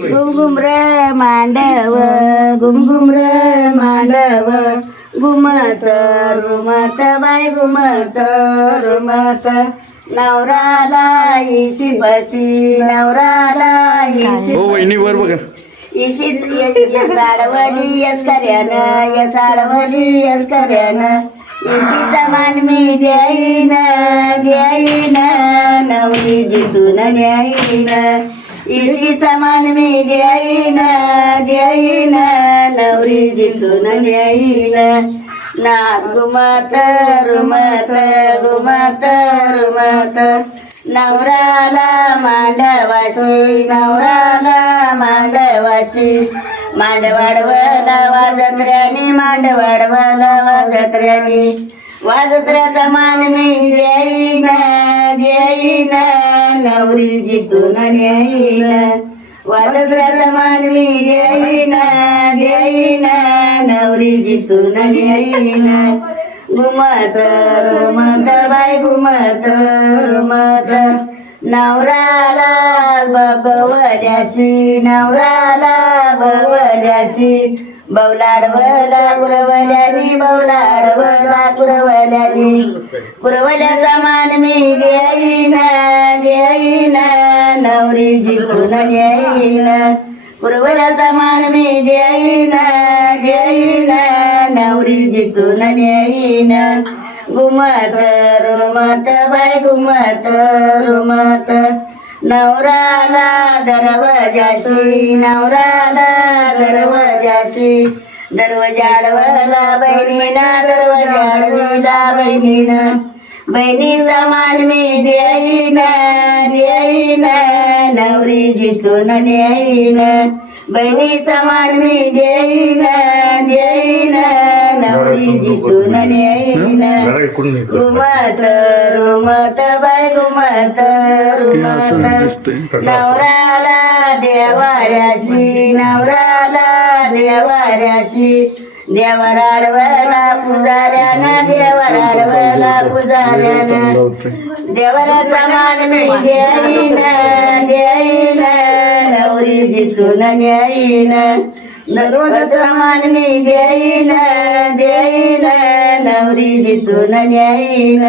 घुमघुम रे मांडव घुमघुम रे मांडव घुमत रुमत बाय घुमत रुमत नवराला इशी बशी नवराला इशी हो वहिनी वर बघा इशीत यस आडवली यस कर्यानं यस आडवली यस कर्यानं इशीचा मान मी द्याईन द्याईन नवरी जितून न्याईन इशीचा मान मी द्याईन द्याईन नवरी जितून न्याईन नाथ घुमत रुमत घुमत रुमत नवराला मांडवाशी नवराला मांडवाशी मांडवाडवला वाजत्र्यानी मांडवाडवला वाजत्र्यानी वाजत्र्याचा मान मी द्याईन द्याईन नवरी जितून न्याईन वाजत्र्याचा मान मी द्याईन द्याईन नवरी जितून न्याईन घुमत रुमत बाय घुमत रुमत नवराला बवल्याशी नवराला बवल्याशी बवलाडवला कुरवल्यानी बवलाडवला कुरवल्यानी कुरवल्याचा मान मी द्याईन द्याईन नवरी जितून न्याईन कुरवल्याचा मान मी द्याईन द्याईन नवरी जितून न्याईन घुमत रुमत बाय घुमत रुमत नवराला दरवाजाशी नवराला दरवाजाशी दरवाजाडवला बहिणीना दरवाजाडविला बहिणीनं बहिणीचा मान मी द्याईन द्याईन नवरी जितून न्याईन बहिणीचा मान मी द्याईन द्याईन नवरी जितून न्याईन घुमत रुमत बाय घुमत रुमत नवराला देवाऱ्याशी नवराला देवाऱ्याशी देवराडवला पुजाऱ्यानं देवराडवला पुजाऱ्यानं देवराचा मान मी द्याईन द्याईन नवरी जितून न्याईन दरवाजाचा मान मी द्याईन द्याईन नवरी जितून न्याईन